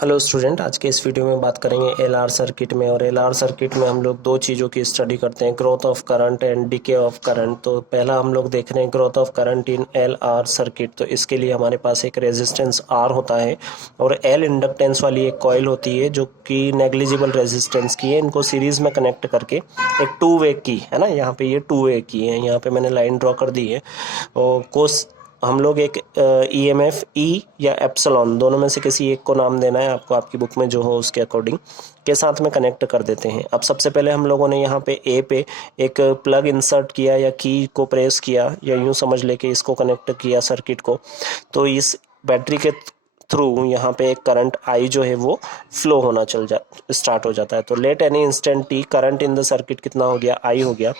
Hello student, आज के इस वीडियो में बात करेंगे एलआर सर्किट में। और एलआर सर्किट में हम लोग दो चीज़ों की स्टडी करते हैं, growth of current and decay of current. तो पहला हम लोग देख रहे हैं growth of current in LR circuit. तो इसके लिए हमारे पास एक रेजिस्टेंस आर होता है और एल इंडक्टेंस वाली एक कॉइल होती है जो कि नेग्लिजिबल रेजिस्टेंस की है। इनको सीरीज़ में कनेक्ट करके एक टू वे की है ना, यहाँ पे ये टू वे की है, यहाँ पे मैंने लाइन ड्रॉ कर दी है। और कोस हम लोग एक ईएमएफ ई या एप्सिलॉन दोनों में से किसी एक को नाम देना है आपको, आपकी बुक में जो हो उसके अकॉर्डिंग के साथ में कनेक्ट कर देते हैं। अब सबसे पहले हम लोगों ने यहाँ पे ए पे एक प्लग इंसर्ट किया या की को प्रेस किया, या यूँ समझ ले कि इसको कनेक्ट किया सर्किट को। तो इस बैटरी के थ्रू यहाँ पे एक करंट आई जो है वो फ्लो होना स्टार्ट हो जाता है। तो let any instant T current in the circuit कितना हो गया, आई हो गया।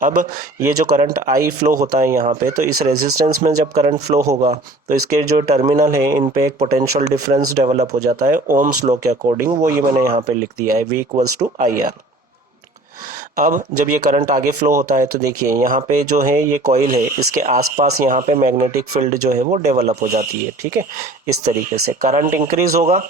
अब ये जो करंट आई फ्लो होता है यहाँ पे, तो इस रेजिस्टेंस में जब करंट फ्लो होगा तो इसके जो टर्मिनल है इन पे एक पोटेंशियल डिफरेंस डेवलप हो जाता है ओम्स लॉ के अकॉर्डिंग। वो ये मैंने यहाँ पे लिख दिया है, V equals to I R. अब जब ये करंट आगे फ्लो होता है तो देखिए यहाँ पे जो है ये कॉइल है, इसके आसपास यहाँ पे मैग्नेटिक फील्ड जो है वो डेवलप हो जाती है। ठीक है, इस तरीके से करंट इंक्रीज होगा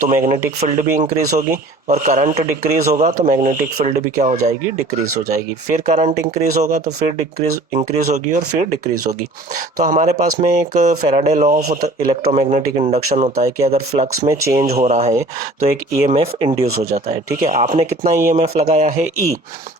तो मैग्नेटिक फील्ड भी इंक्रीज होगी, और करंट डिक्रीज होगा तो मैग्नेटिक फील्ड भी क्या हो जाएगी, डिक्रीज हो जाएगी। फिर करंट इंक्रीज होगा तो फिर इंक्रीज होगी और फिर डिक्रीज होगी। तो हमारे पास में एक Faraday law of electromagnetic induction होता है कि अगर फ्लक्स में चेंज हो रहा है तो एक ईएमएफ इंड्यूस हो जाता है। ठीक है, आपने कितना ईएमएफ लगाया है, ई,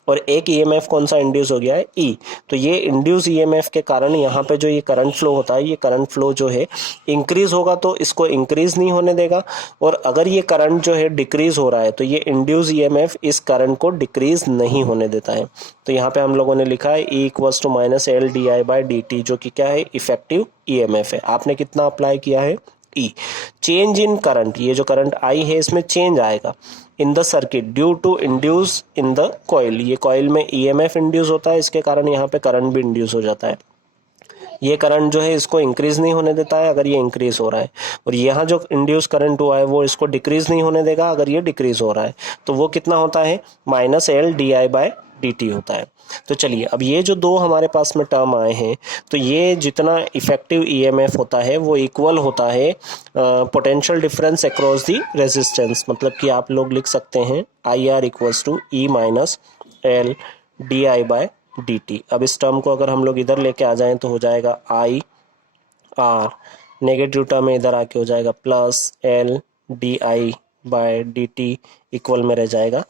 और एक ईएमएफ कौन सा इंड्यूस हो गया है, ई। तो ये इंड्यूस ईएमएफ के कारण यहाँ पे जो ये करंट फ्लो होता है, ये करंट फ्लो जो है इंक्रीज होगा तो इसको इंक्रीज नहीं होने देगा, और अगर ये करंट जो है डिक्रीज हो रहा है तो ये इंड्यूस ईएमएफ इस करंट को डिक्रीज नहीं होने देता है। तो यहाँ पे हम लोगों ने लिखा है E equals to minus L D I by D T, जो कि क्या है, इफेक्टिव ईएमएफ है। आपने कितना अप्लाई किया है, ई। चेंज इन करंट, ये जो करंट आई है इसमें चेंज आएगा in the circuit due to induce in the coil. ये कॉइल में ईएमएफ इंड्यूस होता है, इसके कारण यहाँ पे करंट भी इंड्यूस हो जाता है। ये करंट जो है इसको इंक्रीज नहीं होने देता है अगर ये इंक्रीज हो रहा है, और यहाँ जो इंड्यूस करंट हुआ है वो इसको डिक्रीज नहीं होने देगा अगर ये डिक्रीज हो रहा है। तो वो कितना होता है, minus L D I by D T होता है। तो चलिए, अब ये जो दो हमारे पास में टर्म आए हैं, तो ये जितना इफेक्टिव ईएमएफ होता है वो इक्वल होता है potential difference across the resistance. मतलब कि आप लोग लिख सकते हैं I R equals to E minus L D I by D T. अब इस टर्म को अगर हम लोग इधर लेके आ जाएं तो हो जाएगा आई आर, नेगेटिव टर्म में इधर आके हो जाएगा plus L D I by D T, equal में रह जाएगा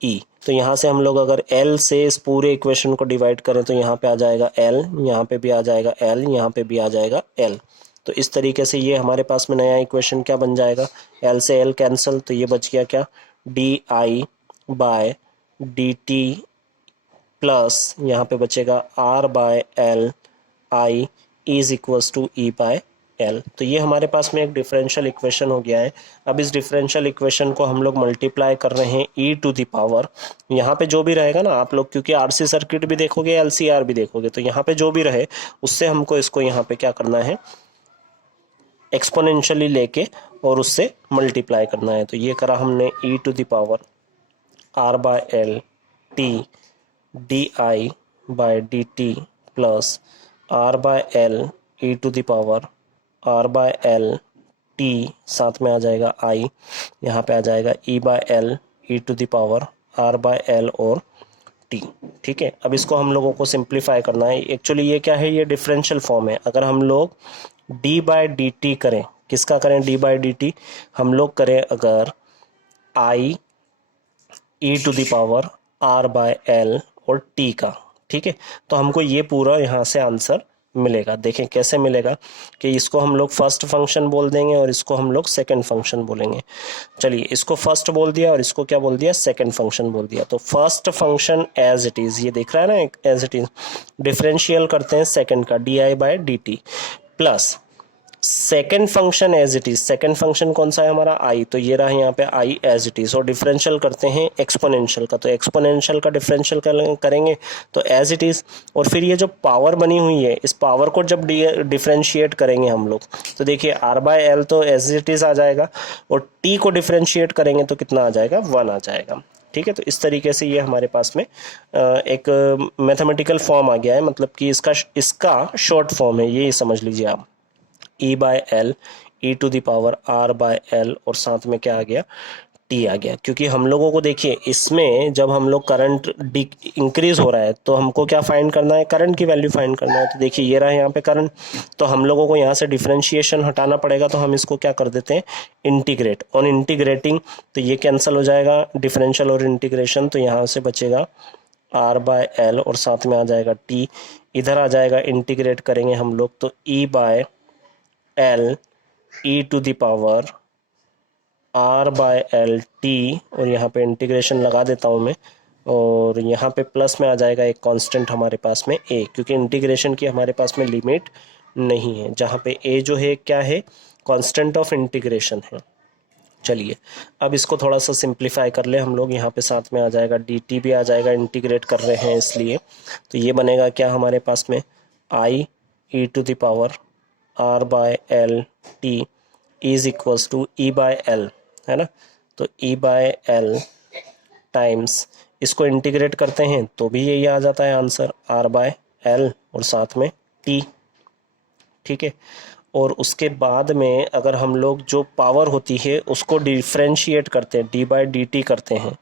ई। तो यहाँ से हम लोग अगर L से इस पूरे इक्वेशन को डिवाइड करें तो यहाँ पे आ जाएगा L, यहाँ पे भी आ जाएगा L, यहाँ पे भी आ जाएगा L। तो इस तरीके से ये हमारे पास में नया इक्वेशन क्या बन जाएगा, L से L कैंसिल, तो ये बच गया क्या, D I by D T plus यहाँ पे बचेगा R by L I is equals to E by L. तो ये हमारे पास में एक डिफरेंशियल इक्वेशन हो गया है। अब इस डिफरेंशियल इक्वेशन को हम लोग मल्टीप्लाई कर रहे हैं ई टू द पावर, यहाँ पे जो भी रहेगा ना आप लोग, क्योंकि आरसी सर्किट भी देखोगे एलसीआर भी देखोगे, तो यहाँ पे जो भी रहे उससे हमको इसको यहाँ पे क्या करना है, एक्सपोनेंशियली लेके और उससे मल्टीप्लाई करना है। तो ये करा हमने E to the power R by L T D I by D T plus R by L E to the power R by L T, साथ में आ जाएगा आई, यहाँ पे आ जाएगा E by L E to the power R by L और T. ठीक है, अब इसको हम लोगों को सिंप्लीफाई करना है। एक्चुअली ये क्या है, ये डिफरेंशियल फॉर्म है। अगर हम लोग डी बाय डी टी करें, किसका करें, डी बाय डी टी हम लोग करें अगर I E to the power R by L और टी का, ठीक है, तो हमको ये पूरा यहाँ से आंसर मिलेगा। देखें कैसे मिलेगा, कि इसको हम लोग फर्स्ट फंक्शन बोल देंगे और इसको हम लोग सेकंड फंक्शन बोलेंगे। चलिए, इसको फर्स्ट बोल दिया और इसको क्या बोल दिया, सेकंड फंक्शन बोल दिया। तो first function as it is, ये देख रहा है ना, एज इट इज डिफरेंशियल करते हैं सेकंड का D I by D T, plus second function as it is. Second function कौन सा है हमारा, आई, तो ये रहा यहाँ पे आई एज इट इज, और डिफरेंशियल करते हैं एक्सपोनेंशियल का, तो एक्सपोनेंशियल का डिफरेंशियल करेंगे तो एज इट इज। और फिर ये जो पावर बनी हुई है, इस पावर को जब डिफरेंशिएट करेंगे हम लोग, तो देखिए आर बाय एल तो एज इट इज आ जाएगा, और टी को डिफरेंशिएट करेंगे तो कितना आ जाएगा, 1 आ जाएगा। ठीक है, तो इस तरीके से ये हमारे पास में एक मैथमेटिकल फॉर्म आ गया है, मतलब कि इसका शॉर्ट फॉर्म है, ये समझ लीजिए आप, E by L E to the power R by L और साथ में क्या आ गया, टी आ गया। क्योंकि हम लोगों को देखिए इसमें जब हम लोग करंट इंक्रीज हो रहा है तो हमको क्या फाइंड करना है, करंट की वैल्यू फाइंड करना है। तो देखिए ये रहा यहाँ पे करंट, तो हम लोगों को यहाँ से डिफरेंशिएशन हटाना पड़ेगा, तो हम इसको क्या कर देते हैं, इंटीग्रेट। ऑन इंटीग्रेटिंग तो ये कैंसिल हो जाएगा, डिफरेंशियल और इंटीग्रेशन, तो यहाँ से बचेगा आर बाय एल और साथ में आ जाएगा टी। इधर आ जाएगा, इंटीग्रेट करेंगे हम लोग तो E by L E to the power R by L T, और यहाँ पे इंटीग्रेशन लगा देता हूँ मैं, और यहाँ पे प्लस में आ जाएगा एक कांस्टेंट हमारे पास में ए, क्योंकि इंटीग्रेशन की हमारे पास में लिमिट नहीं है। जहाँ पे ए जो है क्या है, कांस्टेंट ऑफ इंटीग्रेशन है। चलिए अब इसको थोड़ा सा सिंप्लीफाई कर ले हम लोग, यहाँ पे साथ में आ जाएगा डी टी भी आ जाएगा, इंटीग्रेट कर रहे हैं इसलिए। तो ये बनेगा क्या हमारे पास में, I E to the power R by L T is equals to E by L, है ना। तो ई बाय एल टाइम्स इसको इंटीग्रेट करते हैं तो भी यही आ जाता है आंसर, आर बाय एल और साथ में टी, ठीक है। और उसके बाद में अगर हम लोग जो पावर होती है उसको डिफ्रेंशिएट करते हैं, डी बाय डी टी करते हैं,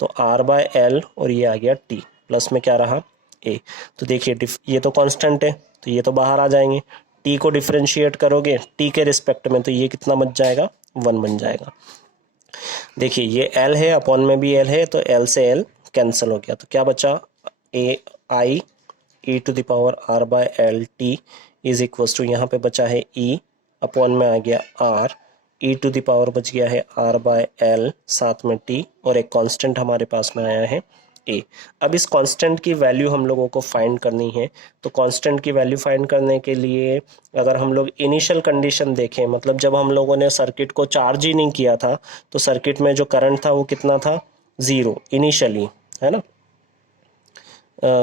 तो आर बाय एल और ये आ गया टी, प्लस में क्या रहा ए। तो देखिए ये तो कांस्टेंट है तो ये तो बाहर आ जाएंगे, टी को डिफ्रेंशिएट करोगे टी के रिस्पेक्ट में तो ये कितना बच जाएगा, 1 बन जाएगा। देखिए ये एल है, अपॉन में भी एल है, तो एल से एल कैंसिल हो गया, तो क्या बचा, A I E to the power R by L T is equals to, यहाँ पे बचा है ई, अपॉन में आ गया R, E to the power बच गया है आर बाय एल साथ में टी, और एक कांस्टेंट हमारे पास में आया है ए। अब इस कांस्टेंट की वैल्यू हम लोगों को फाइंड करनी है, तो कांस्टेंट की वैल्यू फाइंड करने के लिए अगर हम लोग इनिशियल कंडीशन देखें, मतलब जब हम लोगों ने सर्किट को चार्ज ही नहीं किया था तो सर्किट में जो करंट था वो कितना था, 0 इनिशियली, है ना।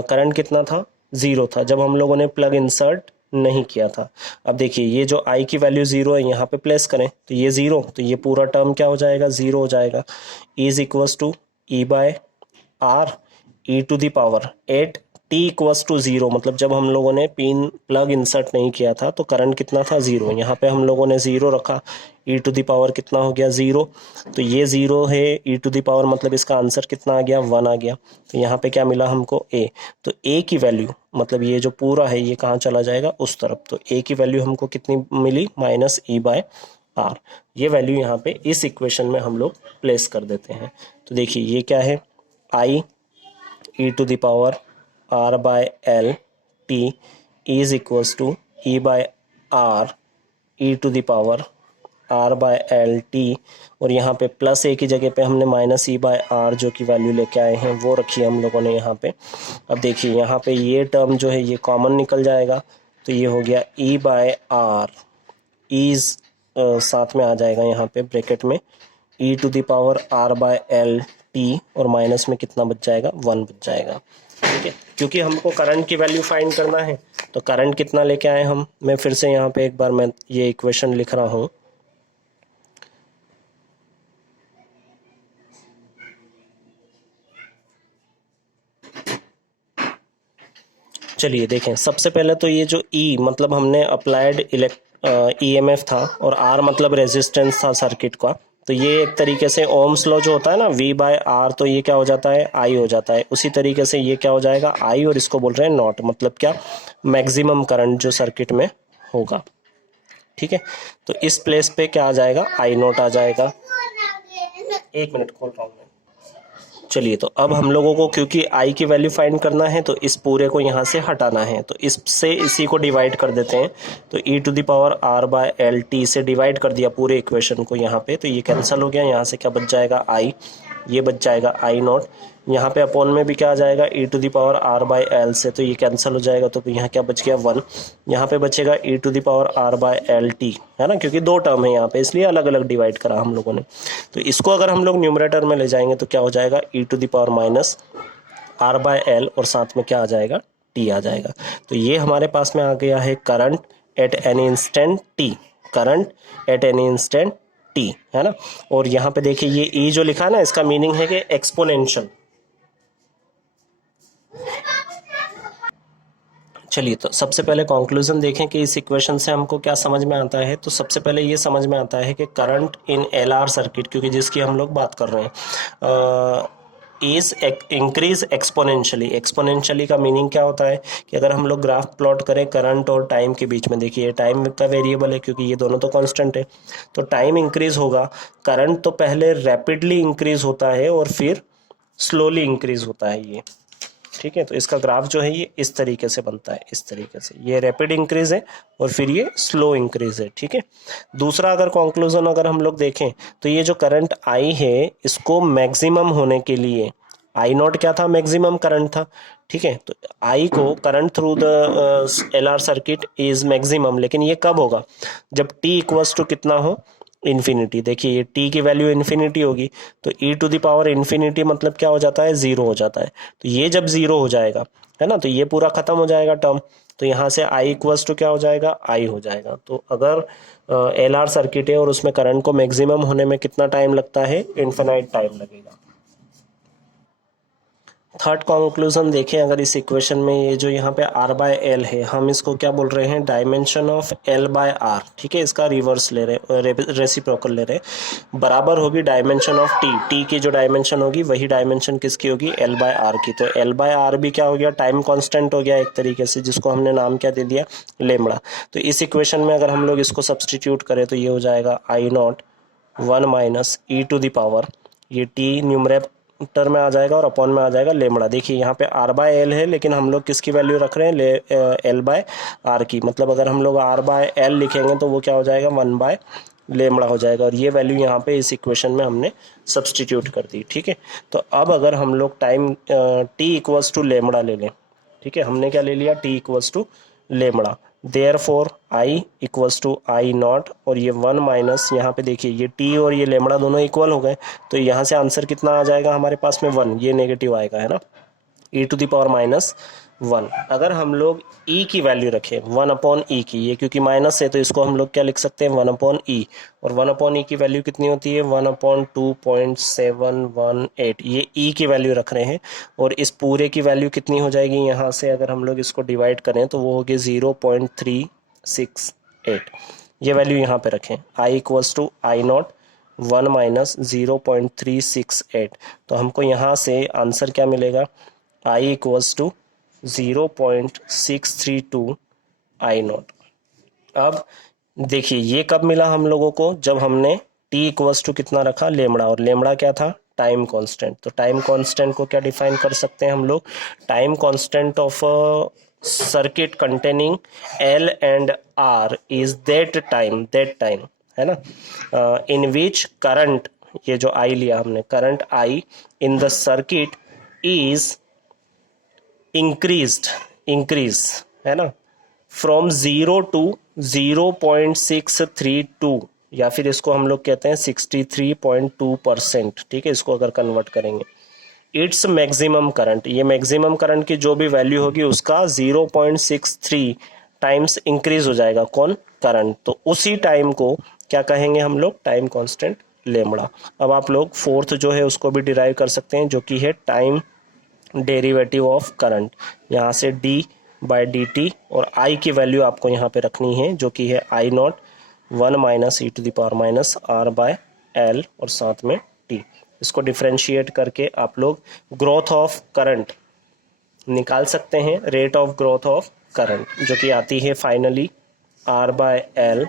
करंट कितना था, 0 था जब हम लोगों ने प्लग इंसर्ट नहीं किया था। अब देखिए ये जो आई की वैल्यू 0 है यहाँ पे प्लेस करें तो ये 0, तो ये पूरा टर्म क्या हो जाएगा, 0 हो जाएगा। Is equals to E by R E to the power 8 T equals to 0, मतलब जब हम लोगों ने पिन प्लग इंसर्ट नहीं किया था तो करंट कितना था, 0। यहाँ पे हम लोगों ने 0 रखा, ई टू द पावर कितना हो गया, 0। तो ये 0 है ई टू द पावर, मतलब इसका आंसर कितना आ गया, 1 आ गया। तो यहाँ पे क्या मिला हमको, ए। तो ए की वैल्यू मतलब ये जो पूरा है ये कहाँ चला जाएगा, उस तरफ। तो ए की वैल्यू हमको कितनी मिली, माइनस ई बाय आर। ये वैल्यू यहाँ पे इस इक्वेशन में हम लोग प्लेस कर देते हैं। तो देखिए ये क्या है, I E to the power R by L T is equals to E by R E to the power R by L T, और यहाँ पे प्लस ए की जगह पे हमने माइनस ई बाय आर जो की वैल्यू लेके आए हैं वो रखी है हम लोगों ने यहाँ पे। अब देखिए यहाँ पे ये टर्म जो है ये कॉमन निकल जाएगा, तो ये हो गया ई बाय आर इज साथ में आ जाएगा यहाँ पे ब्रैकेट में E to the power R by L T, और माइनस में कितना बच जाएगा, 1 बच जाएगा, ठीक है। क्योंकि हमको करंट की वैल्यू फाइंड करना है तो करंट कितना लेके आए हम, मैं फिर से यहाँ पे एक बार मैं ये इक्वेशन लिख रहा हूँ। चलिए देखें, सबसे पहले तो ये जो ई मतलब हमने अप्लाइड ईएमएफ था, और आर मतलब रेजिस्टेंस था सर्किट का, तो ये एक तरीके से ओम्स लॉ जो होता है ना, वी बाय आर, तो ये क्या हो जाता है, आई हो जाता है। उसी तरीके से ये क्या हो जाएगा, आई, और इसको बोल रहे हैं नॉट, मतलब क्या, मैक्सिमम करंट जो सर्किट में होगा, ठीक है। तो इस प्लेस पे क्या आ जाएगा, आई नॉट आ जाएगा। 1 मिनट खोल रहा हूँ मैं। चलिए तो अब हम लोगों को क्योंकि आई की वैल्यू फाइंड करना है तो इस पूरे को यहाँ से हटाना है, तो इससे इसी को डिवाइड कर देते हैं। तो E to the power R by L T से डिवाइड कर दिया पूरे इक्वेशन को यहाँ पे, तो ये कैंसिल हो गया। यहाँ से क्या बच जाएगा, आई, ये बच जाएगा आई नॉट। यहाँ पे अपॉन में भी क्या आ जाएगा, E to the power R by L से, तो ये कैंसिल हो जाएगा। तो यहाँ क्या बच गया, 1। यहाँ पे बचेगा E to the power R by L T, है ना, क्योंकि 2 टर्म है यहाँ पे इसलिए अलग अलग डिवाइड करा हम लोगों ने। तो इसको अगर हम लोग न्यूमरेटर में ले जाएंगे तो क्या हो जाएगा, E to the power minus R by L, और साथ में क्या आ जाएगा, टी आ जाएगा। तो ये हमारे पास में आ गया है current at any instant T, current at any instant T, है ना। और यहाँ पे देखिए ये ई जो लिखा है ना, इसका मीनिंग है कि एक्सपोनेंशियल। चलिए, तो सबसे पहले कंक्लूजन देखें कि इस इक्वेशन से हमको क्या समझ में आता है। तो सबसे पहले ये समझ में आता है कि करंट इन एलआर सर्किट, क्योंकि जिसकी हम लोग बात कर रहे हैं, इज इंक्रीज एक्सपोनेंशियली। एक्सपोनेंशियली का मीनिंग क्या होता है कि अगर हम लोग ग्राफ प्लॉट करें करंट और टाइम के बीच में, देखिए टाइम का वेरिएबल है क्योंकि ये दोनों तो कांस्टेंट है, तो टाइम इंक्रीज होगा। करंट तो पहले रैपिडली इंक्रीज होता है और फिर स्लोली इंक्रीज होता है ये, ठीक है। तो इसका ग्राफ जो है ये इस तरीके से बनता है, इस तरीके से, ये रैपिड इंक्रीज है और फिर ये स्लो इंक्रीज है, ठीक है। दूसरा अगर कंक्लूजन अगर हम लोग देखें तो ये जो करंट आई है इसको मैक्सिमम होने के लिए, आई नॉट क्या था, मैक्सिमम करंट था, ठीक है। तो आई को current through the LR circuit is maximum, लेकिन ये कब होगा, जब टी इक्वल्स टू कितना हो, इन्फिनिटी। देखिए ये t की वैल्यू इन्फिनिटी होगी, तो e to the power infinity मतलब क्या हो जाता है, जीरो हो जाता है। तो ये जब जीरो हो जाएगा, है ना, तो ये पूरा खत्म हो जाएगा टर्म। तो यहाँ से i इक्वल्स टू क्या हो जाएगा, i हो जाएगा। तो अगर एल आर सर्किट है और उसमें करंट को मैक्सिमम होने में कितना टाइम लगता है, इन्फिनाइट टाइम लगेगा। थर्ड कंक्लूजन देखें अगर इस इक्वेशन में, ये जो यहाँ पे r बाय एल है, हम इसको क्या बोल रहे हैं, dimension of l by r, ठीक है। इसका रिवर्स ले रहे, रेसिप्रोकल ले रहे, बराबर होगी डायमेंशन ऑफ t की जो डायमेंशन होगी वही डायमेंशन किसकी होगी, l बाय r की। तो l बाय r भी क्या हो गया, टाइम कांस्टेंट हो गया एक तरीके से, जिसको हमने नाम क्या दे दिया, लेमड़ा। तो इस इक्वेशन में अगर हम लोग इसको सब्सटीट्यूट करें तो ये हो जाएगा I naught 1 minus E to the power, ये t न्यूमरेटर में आ जाएगा और अपॉन में आ जाएगा लेमड़ा। देखिए यहाँ पे r बाय एल है, लेकिन हम लोग किसकी वैल्यू रख रहे हैं, l बाय r की। मतलब अगर हम लोग r बाय एल लिखेंगे तो वो क्या हो जाएगा, 1 बाय लेमड़ा हो जाएगा, और ये वैल्यू यहाँ पे इस इक्वेशन में हमने सब्सटीट्यूट कर दी, ठीक है। तो अब अगर हम लोग time t equals to lambda ले लें, ठीक है, हमने क्या ले लिया, t equals to lambda, therefore i equals to I naught, और ये 1 माइनस, यहाँ पे देखिए ये t और ये लेमड़ा दोनों इक्वल हो गए, तो यहाँ से आंसर कितना आ जाएगा हमारे पास में, 1, ये नेगेटिव आएगा, है ना, e to the power minus 1। अगर हम लोग e की वैल्यू रखें 1 अपॉन ई की, ये क्योंकि माइनस है तो इसको हम लोग क्या लिख सकते हैं, 1 अपॉन ई, और 1 अपॉन ई की वैल्यू कितनी होती है, 1 अपॉन 2.718, ये e की वैल्यू रख रहे हैं। और इस पूरे की वैल्यू कितनी हो जाएगी, यहाँ से अगर हम लोग इसको डिवाइड करें तो वो होगी 0.368, ये वैल्यू यहाँ पे रखें, i equals to I naught 1 minus 0.368, तो हमको यहाँ से आंसर क्या मिलेगा, i equals to 0.632 I naught. अब देखिए ये कब मिला हम लोगों को, जब हमने t इक्वल्स टू कितना रखा, लेमड़ा, और लेमड़ा क्या था, टाइम कांस्टेंट। तो टाइम कांस्टेंट को क्या डिफाइन कर सकते हैं हम लोग, time constant of circuit containing l and r is that time, है ना, इन विच करंट, ये जो i लिया हमने, current i in the circuit is increase, है ना, फ्रॉम 0 टू 0.632, या फिर इसको हम लोग कहते हैं 63.2%, ठीक है। इसको अगर कन्वर्ट करेंगे, इट्स मैक्सिमम करंट, ये मैक्सिमम करंट की जो भी वैल्यू होगी उसका 0.63 टाइम्स इंक्रीज हो जाएगा, कौन, करंट। तो उसी टाइम को क्या कहेंगे हम लोग, टाइम कांस्टेंट लेमड़ा। अब आप लोग फोर्थ जो है उसको भी डिराइव कर सकते हैं, जो कि है टाइम डेरिवेटिव ऑफ करंट। यहाँ से d बाई डी टी और i की वैल्यू आपको यहाँ पे रखनी है, जो कि है I naught 1 minus E to the power minus r by L और साथ में t। इसको डिफ्रेंशिएट करके आप लोग ग्रोथ ऑफ करंट निकाल सकते हैं, rate of growth of current, जो कि आती है finally r by L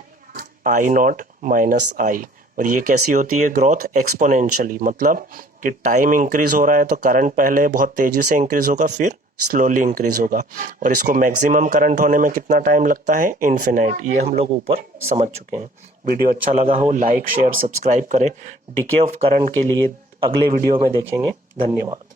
I naught minus I. और ये कैसी होती है ग्रोथ, एक्सपोनेंशियली, मतलब कि टाइम इंक्रीज हो रहा है तो करंट पहले बहुत तेजी से इंक्रीज होगा, फिर स्लोली इंक्रीज होगा। और इसको मैक्सिमम करंट होने में कितना टाइम लगता है, इन्फिनाइट। ये हम लोग ऊपर समझ चुके हैं। वीडियो अच्छा लगा हो लाइक शेयर सब्सक्राइब करें। डीके ऑफ करंट के लिए अगले वीडियो में देखेंगे। धन्यवाद।